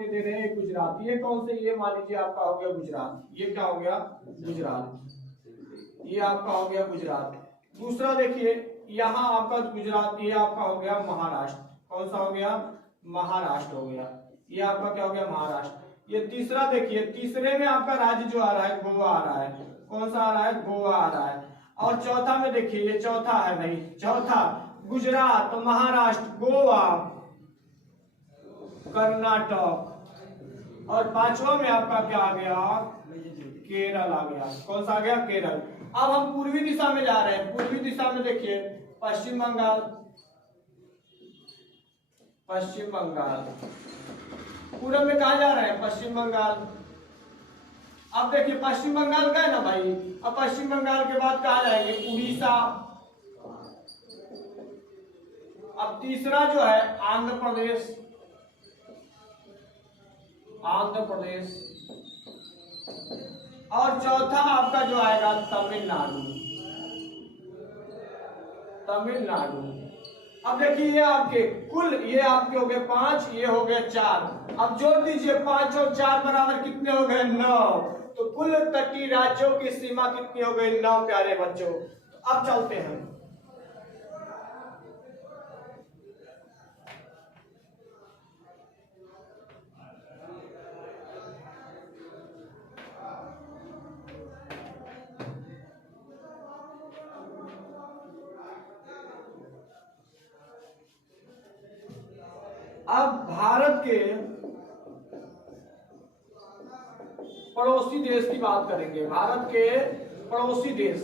दे दे रहे हैं गुजरात। ये कौन से, ये मान लीजिए आपका हो गया गुजरात, ये क्या हो गया गुजरात, ये आपका हो गया गुजरात। दूसरा देखिए यहाँ आपका गुजरात, ये आपका हो गया महाराष्ट्र। कौन सा हो गया, महाराष्ट्र हो गया। ये आपका क्या हो गया महाराष्ट्र। ये तीसरा देखिए, तीसरे में आपका राज्य जो आ रहा है गोवा आ रहा है। कौन सा आ रहा है, गोवा आ रहा है। और चौथा में देखिए, ये चौथा है भाई, चौथा गुजरात, महाराष्ट्र, गोवा, कर्नाटक। और पांचवा में आपका क्या आ गया, केरल आ गया। कौन सा आ गया, केरल। अब हम पूर्वी दिशा में जा रहे हैं। पूर्वी दिशा में देखिए पश्चिम बंगाल, पश्चिम बंगाल। पूरब में कहा जा रहे हैं, पश्चिम बंगाल। अब देखिए पश्चिम बंगाल का है ना भाई, अब पश्चिम बंगाल के बाद कहा जाएंगे उड़ीसा। अब तीसरा जो है आंध्र प्रदेश, आंध्र प्रदेश। और चौथा आपका जो आएगा तमिलनाडु, तमिलनाडु। अब देखिए ये आपके कुल, ये आपके हो गए 5, ये हो गए 4। अब जोड़ दीजिए 5 और 4 बराबर कितने हो गए, 9। तो कुल तटीय राज्यों की सीमा कितनी हो गई, 9 प्यारे बच्चों। तो अब चलते हैं, अब भारत के पड़ोसी देश की बात करेंगे। भारत के पड़ोसी देश,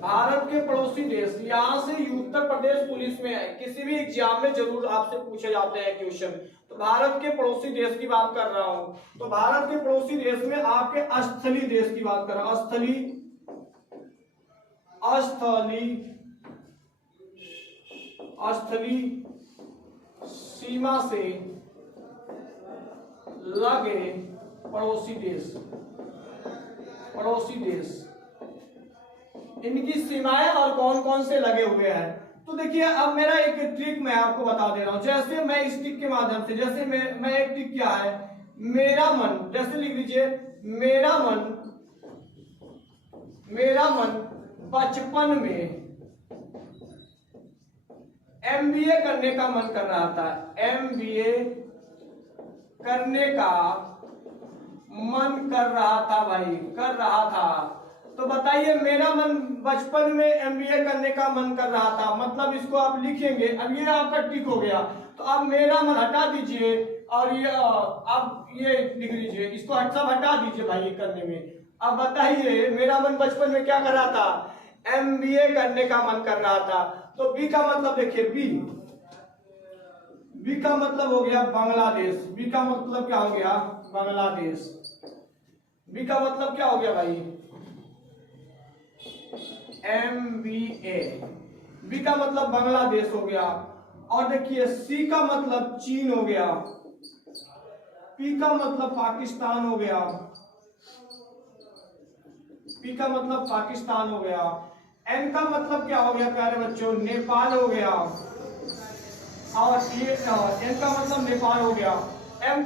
भारत के पड़ोसी देश, यहां से उत्तर प्रदेश पुलिस में किसी भी एग्जाम में जरूर आपसे पूछे जाते हैं क्वेश्चन। तो भारत के पड़ोसी देश की बात कर रहा हूं। तो भारत के पड़ोसी देश में आपके स्थलीय देश की बात कर रहा हूं। स्थलीय, स्थलीय सीमा से लगे पड़ोसी देश, पड़ोसी देश, इनकी सीमाएं और कौन कौन से लगे हुए हैं। तो देखिए अब मेरा एक ट्रिक मैं आपको बता दे रहा हूं। जैसे मैं इस ट्रिक के माध्यम से, जैसे मैं एक ट्रिक क्या है, मेरा मन, जैसे लिख लीजिए मेरा मन, मेरा मन बचपन में MBA करने का मन कर रहा था, MBA करने का मन कर रहा था भाई, कर रहा था। तो बताइए मेरा मन बचपन में MBA करने का मन कर रहा था, मतलब इसको आप लिखेंगे। अब ये आपका टिक हो गया। तो अब मेरा मन हटा दीजिए और ये अब ये लिख लीजिए, इसको सब हटा दीजिए भाई ये करने में। अब बताइए मेरा मन बचपन में क्या कर रहा था, MBA करने का मन कर रहा था। तो बी का मतलब देखिए, बी का मतलब हो गया बांग्लादेश। बी का मतलब क्या हो गया, बांग्लादेश। बी का मतलब क्या हो गया भाई, MBA। बी का मतलब बांग्लादेश हो गया। और देखिए सी का मतलब चीन हो गया। पी का मतलब पाकिस्तान हो गया। पी का मतलब पाकिस्तान हो गया। एन का मतलब क्या हो गया प्यारे बच्चों, नेपाल हो गया। और ये एन का मतलब नेपाल हो गया। एम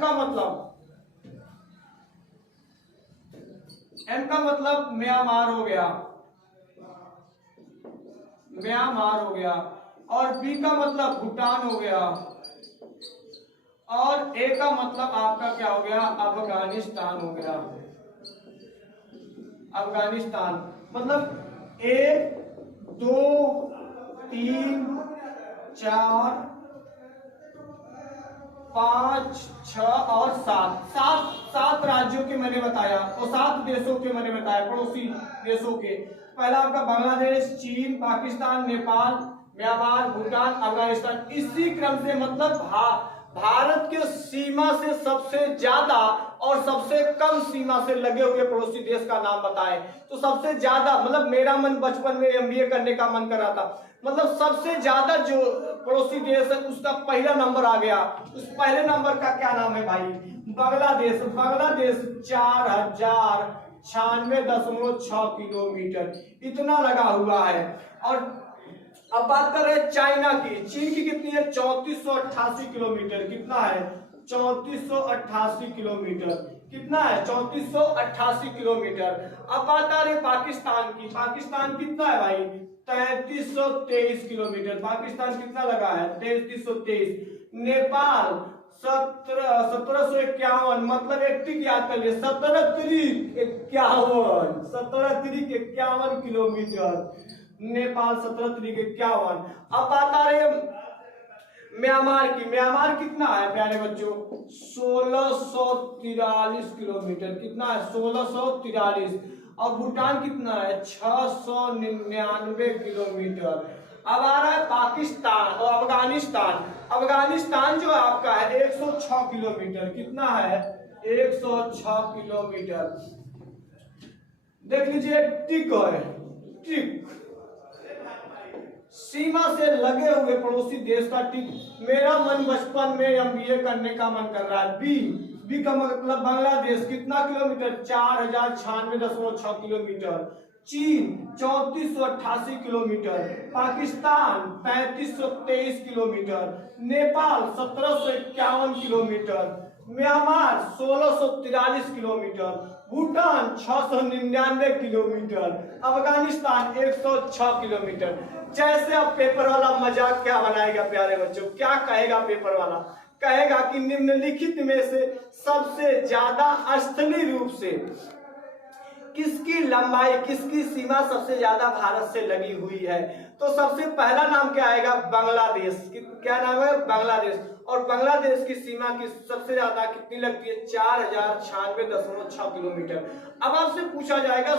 का मतलब म्यांमार हो गया, म्यांमार हो गया। और बी का मतलब भूटान हो गया। और ए का मतलब आपका क्या हो गया, अफगानिस्तान हो गया, अफगानिस्तान। मतलब 1 2 3 4 5 6 और 7 राज्यों के मैंने बताया, और 7 देशों के मैंने बताया, पड़ोसी देशों के। पहला आपका बांग्लादेश, चीन, पाकिस्तान, नेपाल, म्यांमार, भूटान, अफगानिस्तान। इसी क्रम से मतलब भारत के सीमा से सबसे ज्यादा और सबसे कम सीमा से लगे हुए पड़ोसी देश का नाम बताएं। तो सबसे ज्यादा मतलब मेरा मन बचपन में MBA करने का मन कर रहा था, मतलब सबसे ज्यादा जो पड़ोसी देश है उसका पहला नंबर आ गया। उस पहले नंबर का क्या नाम है भाई, बांग्लादेश। बांग्लादेश 4096.6 किलोमीटर इतना लगा हुआ है। और अब बात कर रहे हैं चाइना की। चीन की कितनी है, 3488 किलोमीटर। कितना है, 3488 किलोमीटर। कितना है? 3488 किलोमीटर। अब बात आ रही है पाकिस्तान की। पाकिस्तान कितना है भाई? 3323 किलोमीटर। पाकिस्तान कितना लगा है? 3323। नेपाल 1751, मतलब एक टिक याद कर लिए, 17 तिरिक 51 किलोमीटर। नेपाल 17 तिरिक 51। अब बात आ रही है म्यांमार की। म्यांमार कितना है प्यारे बच्चों? 1643 किलोमीटर। कितना है? 1643। और भूटान कितना है? 699 किलोमीटर। अब आ रहा है पाकिस्तान और अफगानिस्तान। अफगानिस्तान जो आपका है 106 किलोमीटर। कितना है? 106 किलोमीटर। देख लीजिए टिक है, टिक सीमा से लगे हुए पड़ोसी देश का टिक। मेरा मन बचपन में एमबीए करने का मन कर रहा है। बी का मतलब बांग्लादेश कितना किलोमीटर? 4096.6 किलोमीटर। चीन 3488 kilometre. Pakistan 3523 kilometre. Nepal 1751 kilometre. Myanmar 1643 kilometre. Bhutan 699 kilometre. Afghanistan 106 kilometre. जैसे अब पेपर वाला मजाक क्या बनाएगा प्यारे बच्चों? क्या कहेगा पेपर वाला? कहेगा कि निम्नलिखित में से सबसे ज्यादा स्थलीय रूप से किसकी लंबाई, किसकी सीमा सबसे ज्यादा भारत से लगी हुई है? तो सबसे पहला नाम क्या आएगा? बांग्लादेश। क्या नाम है? बांग्लादेश। और बांग्लादेश की सीमा की सबसे ज्यादा कितनी लगती है? 4096.6 किलोमीटर। अब आपसे पूछा जाएगा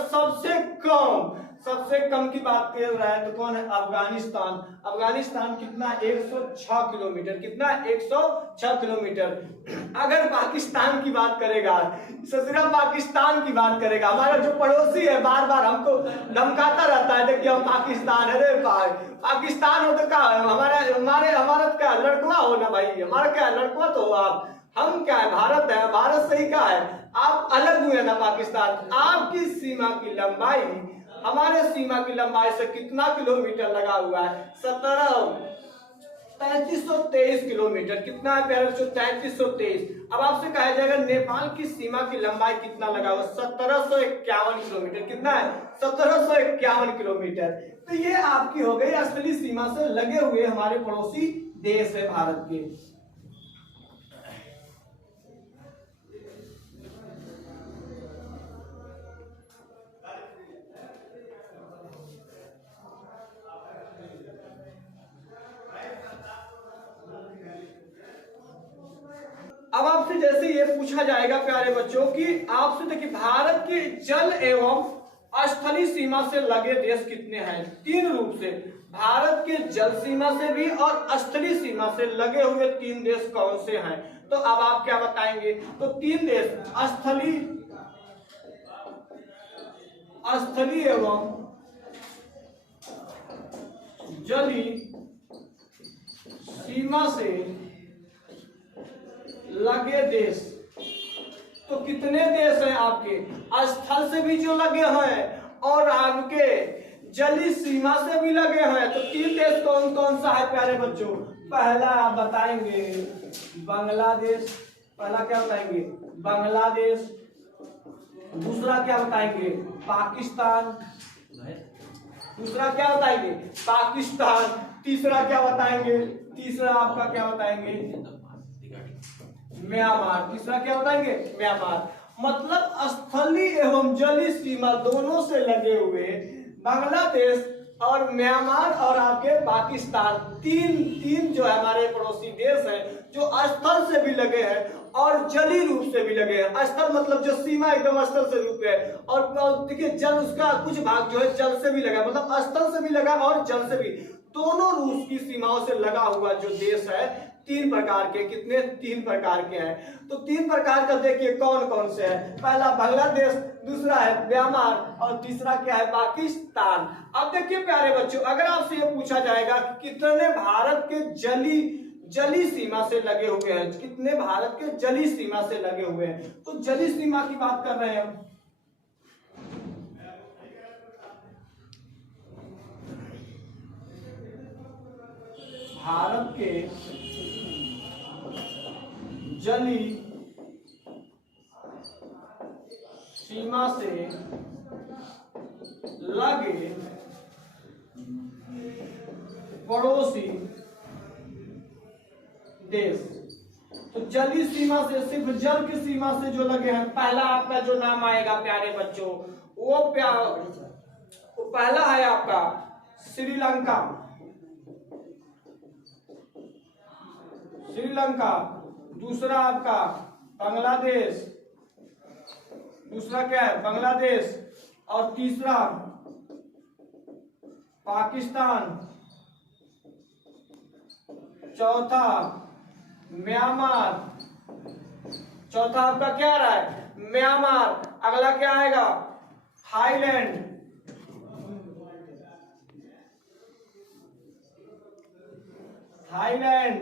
सबसे कम की बात कर रहा है तो कौन है? अफगानिस्तान। अफगानिस्तान कितना? 106 किलोमीटर। कितना? 106 किलोमीटर। अगर पाकिस्तान की बात करेगा, सिर्फ पाकिस्तान की बात करेगा, हमारा जो पड़ोसी है बार बार हमको धमकाता रहता है, देखिए हम पाकिस्तान है रे भाई, पाकिस्तान हो तो क्या है? हमारा क्या लड़कवा हो ना भाई, हमारा क्या लड़कवा तो हो आप, हम क्या है? भारत है, भारत सही क्या है? आप अलग हुए ना पाकिस्तान। आपकी सीमा की लंबाई हमारे सीमा की लंबाई से कितना किलोमीटर लगा हुआ है? 3323 किलोमीटर। कितना है प्यारे बच्चों? 3323। अब आपसे कहा जाएगा नेपाल की सीमा की लंबाई कितना लगा हुआ? 1751 किलोमीटर। कितना है? 1751 किलोमीटर। तो ये आपकी हो गई असली सीमा से लगे हुए हमारे पड़ोसी देश है भारत के। अब आपसे जैसे ये पूछा जाएगा प्यारे बच्चों कि आपसे देखिए भारत के जल एवं स्थलीय सीमा से लगे देश कितने हैं? तीन रूप से, भारत के जल सीमा से भी और स्थलीय सीमा से लगे हुए तीन देश कौन से हैं? तो अब आप क्या बताएंगे? तो तीन देश स्थलीय एवं जलीय सीमा से लगे देश। तो कितने देश हैं आपके? स्थल से भी जो लगे हैं और आपके जलीय सीमा से भी लगे हैं। तो तीन देश कौन कौन सा है प्यारे बच्चों? पहला आप बताएंगे बांग्लादेश। पहला क्या बताएंगे? बांग्लादेश। दूसरा क्या बताएंगे? पाकिस्तान। दूसरा क्या बताएंगे? पाकिस्तान। तीसरा क्या बताएंगे? तीसरा आपका क्या बताएंगे? म्यांमार। तीसरा क्या बताएंगे? म्यांमार। मतलब स्थलीय एवं जलीय सीमा दोनों से लगे हुए बांग्लादेश और म्यांमार और आपके पाकिस्तान, तीन जो है हमारे पड़ोसी देश हैं जो स्थल से भी लगे हैं और जलीय रूप से भी लगे हैं। स्थल मतलब जो सीमा एकदम स्थल से रूप है, और देखिए जल, उसका कुछ भाग जो है जल से भी लगा, मतलब स्थल से भी लगा और जल से भी, दोनों रूस की सीमाओं से लगा हुआ जो देश है तीन प्रकार के। कितने? तीन प्रकार के हैं। तो तीन प्रकार का देखिए कौन कौन से है? पहला बांग्लादेश, दूसरा है म्यांमार और तीसरा क्या है? पाकिस्तान। अब देखिए प्यारे बच्चों, अगर आपसे ये पूछा जाएगा कि कितने भारत के जलीय सीमा से लगे हुए हैं, कितने भारत के जलीय सीमा से लगे हुए हैं, तो जलीय सीमा की बात कर रहे हैं। भारत के जली सीमा से लगे पड़ोसी देश। तो जली सीमा से सिर्फ जल की सीमा से जो लगे हैं, पहला आपका जो नाम आएगा प्यारे बच्चों, वो पहला है आपका श्रीलंका। श्रीलंका, दूसरा आपका बांग्लादेश, दूसरा क्या है बांग्लादेश, और तीसरा पाकिस्तान, चौथा म्यांमार, चौथा आपका क्या रहा है म्यांमार। अगला क्या आएगा थाईलैंड, थाईलैंड।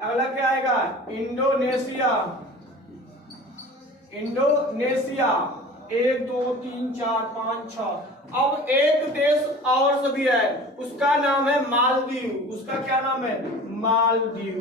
अगला क्या आएगा इंडोनेशिया, इंडोनेशिया। 1 2 3 4 5 6। अब एक देश और सभी है, उसका नाम है मालदीव। उसका क्या नाम है मालदीव।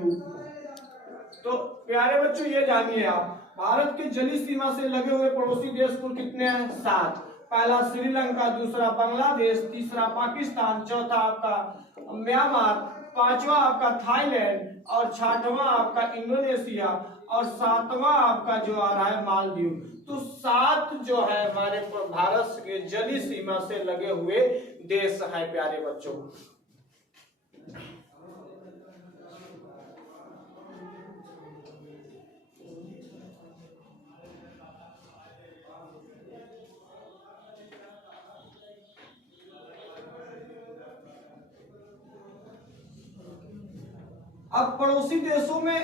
तो प्यारे बच्चों ये जानिए आप, भारत के जली सीमा से लगे हुए पड़ोसी देश कुल कितने हैं 7। पहला श्रीलंका, दूसरा बांग्लादेश, तीसरा पाकिस्तान, चौथा आपका म्यांमार, पांचवा आपका थाईलैंड, और छठवां आपका इंडोनेशिया, और सातवां आपका जो आ रहा है मालदीव। तो 7 जो है हमारे भारत के जली सीमा से लगे हुए देश हैं प्यारे बच्चों। अब पड़ोसी देशों में,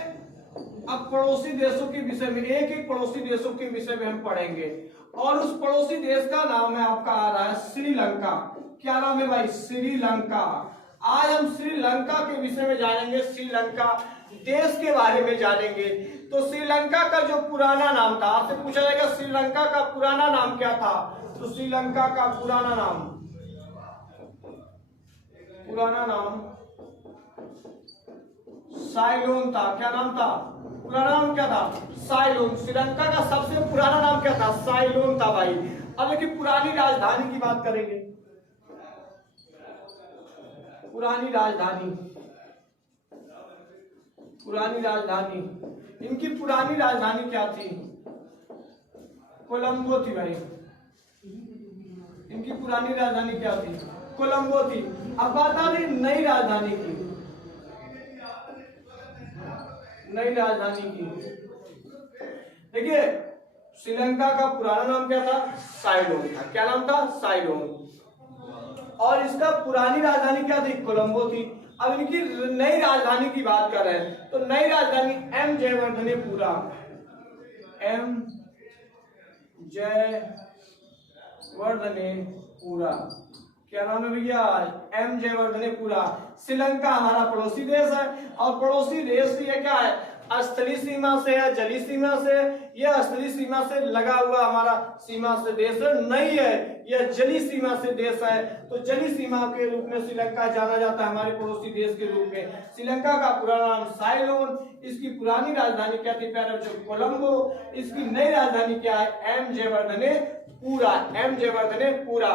अब पड़ोसी देशों के विषय में, एक एक पड़ोसी देशों के विषय में हम पढ़ेंगे। और उस पड़ोसी देश का नाम है आपका आ रहा है श्रीलंका। क्या नाम है भाई श्रीलंका। आज हम श्रीलंका के विषय में जानेंगे, श्रीलंका देश के बारे में जानेंगे। तो श्रीलंका का जो पुराना नाम था, आपसे पूछा जाएगा श्रीलंका का पुराना नाम क्या था। तो श्रीलंका का पुराना नाम साइलोन था। क्या नाम था पुराना नाम क्या था साइलोन। श्रीलंका का सबसे पुराना नाम क्या था साइलोन था भाई। अब देखिए पुरानी राजधानी की बात करेंगे। पुरानी राजधानी इनकी पुरानी राजधानी क्या थी कोलंबो थी भाई। इनकी पुरानी राजधानी क्या थी कोलंबो थी। अब बात आ रही नई राजधानी की। देखिए श्रीलंका का पुराना नाम क्या था साइलोन था। क्या नाम था साइलोन। और इसका पुरानी राजधानी क्या थी कोलंबो थी। अब इनकी नई राजधानी की बात कर रहे हैं तो नई राजधानी एम जयवर्धनेपुरा। क्या नाम है भैया एम जयवर्धनेपुरा। श्रीलंका हमारा पड़ोसी देश है और पड़ोसी देश ये क्या है स्थलीय सीमा से है जलीय सीमा से। यह स्थलीय सीमा से लगा हुआ हमारा सीमा से देश नहीं है, यह जलीय सीमा से देश है। तो जलीय सीमा के रूप में श्रीलंका जाना जाता है हमारे पड़ोसी देश के रूप में। श्रीलंका का पुराना नाम साइलोन। इसकी पुरानी राजधानी क्या थी प्यारे बच्चों कोलंबो। इसकी नई राजधानी क्या है एम जयवर्धनेपुरा।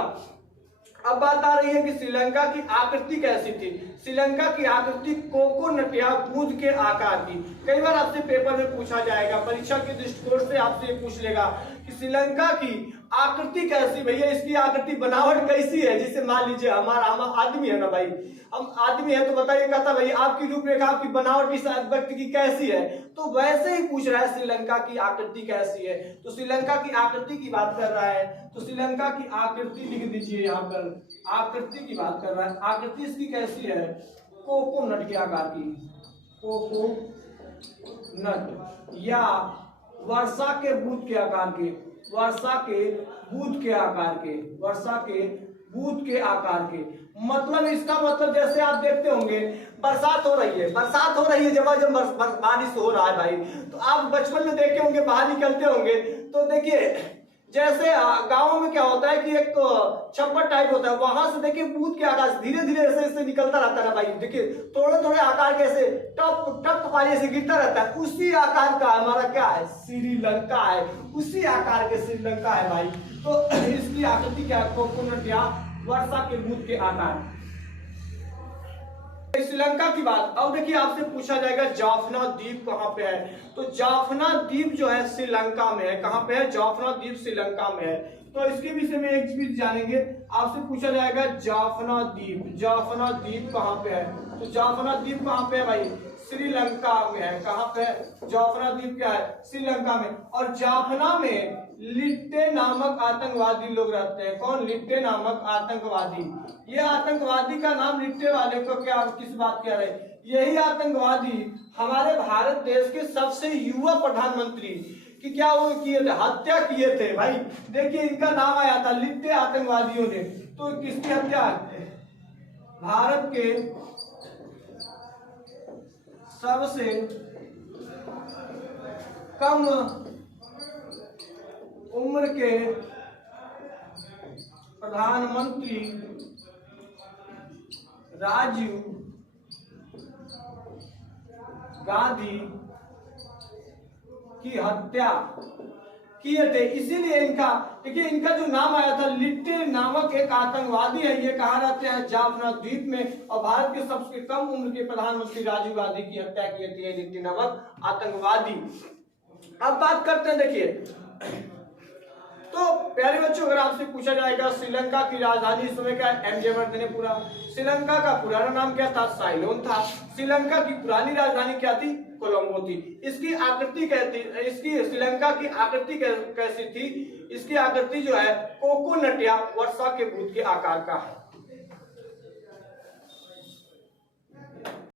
अब बात आ रही है कि श्रीलंका की आकृति कैसी थी। श्रीलंका की आकृति कोकोनट या गूंद के आकार की। कई बार आपसे पेपर में पूछा जाएगा, परीक्षा के दृष्टिकोण से आपसे पूछ लेगा कि श्रीलंका की आकृति कैसी भैया, इसकी आकृति बनावट कैसी है। जिसे मान लीजिए हम आदमी है ना भाई, हम आदमी है तो बताइए कहता भाई आपकी रूपरेखा आपकी बनावट इस व्यक्ति की कैसी है। तो वैसे ही पूछ रहा है श्रीलंका की आकृति कैसी है। तो श्रीलंका की आकृति की बात कर रहा है तो श्रीलंका की आकृति लिख दीजिए यहाँ पर। आकृति की बात कर रहा है, आकृति इसकी कैसी है कोकोनट के आकार की। कोकोनट या वर्षा के बूंद के आकार के। वर्षा के बूंद के आकार के। मतलब इसका मतलब जैसे आप देखते होंगे बरसात हो रही है जब बारिश हो रहा है भाई। तो आप बचपन में देखे होंगे बाहर निकलते होंगे तो देखिए जैसे गांवों में क्या होता है कि एक छप्पर टाइप होता है, वहां से देखिए भूत के आकाश धीरे धीरे ऐसे ऐसे निकलता रहता है ना भाई, देखिए थोड़े थोड़े आकार के ऐसे टप टप पानी ऐसे गिरता रहता है, उसी आकार का हमारा क्या है, श्रीलंका है, उसी आकार के श्रीलंका है भाई। तो इसकी आकृति क्या है, कोकोनट या वर्षा के भूत के आकार। श्रीलंका की बात, अब देखिए आपसे पूछा जाएगा जाफना द्वीप कहाँ पे है, तो जाफना द्वीप जो है श्रीलंका में है। कहाँ पे है, जाफना द्वीप श्रीलंका में है। तो इसके विषय में एक चीज जानेंगे, आपसे पूछा जाएगा जाफना द्वीप, जाफना द्वीप कहाँ पे है, तो जाफना द्वीप कहाँ पे है भाई, श्रीलंका में है। कहाँ पे है, जाफना द्वीप क्या है, श्रीलंका में। और जाफना में लिट्टे नामक आतंकवादी लोग रहते हैं। कौन, लिट्टे नामक आतंकवादी। ये आतंकवादी का नाम लिट्टे वाले को क्या, किस बात कह रहे हैं, यही आतंकवादी हमारे भारत देश के सबसे युवा प्रधानमंत्री कि क्या वो किए थे, हत्या किए थे भाई। देखिए इनका नाम आया था लिट्टे आतंकवादियों ने। तो किसकी हत्या, भारत के सबसे कम उम्र के प्रधानमंत्री राजीव गांधी की हत्या किए थे, इसीलिए इनका, देखिए इनका जो नाम आया था, लिट्टे नामक एक आतंकवादी है। ये कहाँ रहते हैं, जाफना द्वीप में। और भारत के सबसे कम उम्र के प्रधानमंत्री राजीव गांधी की हत्या की थी लिट्टे नामक आतंकवादी। अब बात करते हैं, देखिए तो प्यारे बच्चों, अगर आपसे पूछा जाएगा श्रीलंका की राजधानी इस समय क्या है, एमजेवर्धनेपुरा। श्रीलंका का पुराना नाम क्या था, साइलोन था। श्रीलंका की पुरानी राजधानी क्या थी, कोलंबो थी। इसकी आकृति कहती, इसकी श्रीलंका की आकृति कैसी थी, इसकी आकृति जो है कोकोनट या वर्षा के भूत के आकार का है।